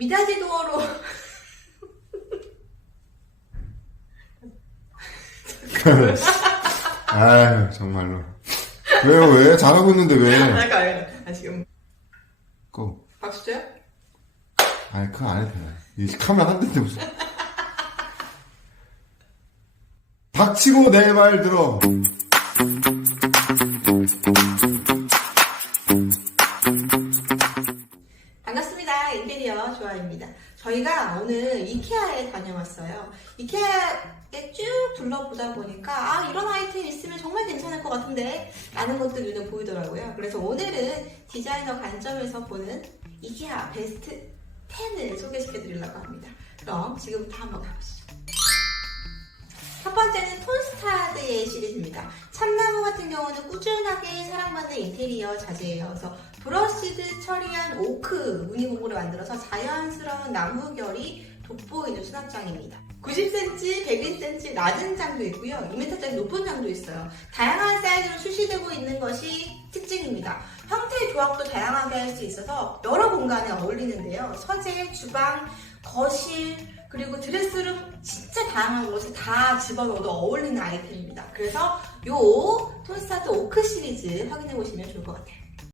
미닫이 도어로. 아유 정말로. 왜요 왜? 잘하고 있는데 왜? 아까 아 지금. 고. 박수 쳐요? 아니 그거 안 해도 돼이 카메라 한 대인데 무슨. 닥치고 내 말 들어. 인테리어 조아입니다. 저희가 오늘 이케아에 다녀왔어요. 이케아에 쭉 둘러보다 보니까 아 이런 아이템 있으면 정말 괜찮을 것 같은데 라는 것도 눈에 보이더라고요. 그래서 오늘은 디자이너 관점에서 보는 이케아 베스트 10을 소개시켜 드리려고 합니다. 그럼 지금부터 한번 가보시죠. 첫 번째는 톤스타드의 시리즈입니다. 참나무 같은 경우는 꾸준 하게 사랑받는 인테리어 자재예요. 그래서 브러시드 처리한 오크 무늬공구를 만들어서 자연스러운 나무 결이 돋보이는 수납장입니다. 90cm, 101cm 낮은 장도 있고요. 2m짜리 높은 장도 있어요. 다양한 사이즈로 출시되고 있는 것이 특징입니다. 형태의 조합도 다양하게 할 수 있어서 여러 공간에 어울리는데요. 서재, 주방, 거실, 그리고 드레스룸 다양한 곳에 다 집어넣어도 어울리는 아이템입니다. 그래서 요 톤스타트 오크 시리즈 확인해 보시면 좋을 것 같아요.